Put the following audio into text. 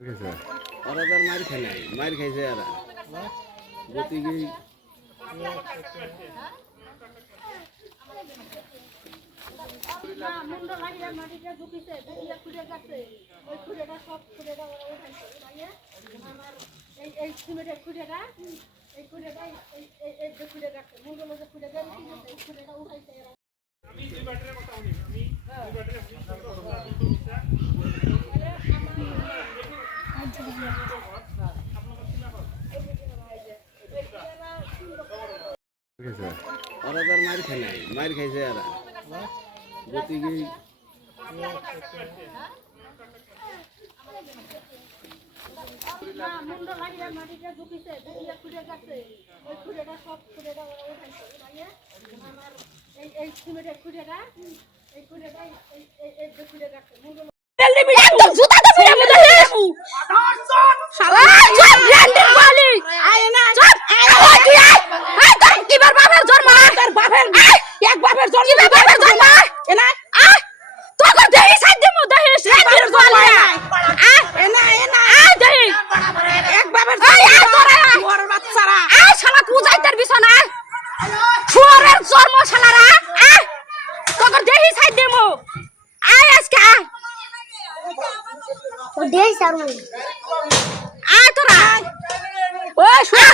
ওরা তার মার খায় নাই, মার খাইছে এরা গতি কি মুন্ড লাগিয়ে মাটিটা ঢুকিছে দুইটা খুঁড়ে গেছে ওই খুঁড়েটা সব খুঁড়েটা ওরা উঠাইছে উঠাইয়ে আমার এই সিমেন্টের খুঁড়েটা এই খুঁড়েটা এই যে খুঁড়ে গেছে মুন্ড যে খুঁড়ে গেছে এই খুঁড়েটা উঠাইছে এরা আমি দুই ব্যাটারির কথা বলি আমি দুই ব্যাটারি ওরা তার মার খায় নাই, মার খাইছে এরা গতি কি মুন্ড লাগিয়ে মাটিটা ঢুকিছে দুইটা খুঁড়ে গেছে ওই খুঁড়েটা সব খুঁড়েটা ওরা উঠাইছে উঠাইয়ে আমার এই সিমেন্টের খুঁড়েটা এই খুঁড়েটা এই যে খুঁড়ে গেছে মুন্ড একদম জুতাতে ফিরে মধ্যে হেসু শালা চুপ ব্র্যান্ডের বালি আয় না চুপ ওই তুই আয় তোর কিবার বাপের জন্ম তোর বাপের এক বাপের জন্ম কিবার বাপের জন্ম এনা তোকে দেই সাইডে মধ্যে হেস ব্র্যান্ডের বালি এনা দেই এক বাপের জন্ম তোর বাচ্চারা শালা পূজাইতের বিছানা শুয়ারের জন্ম শালারা তোকে দেই সাইডে মো আয় আজকে O dei sarung. তোরা ওই শুয়ে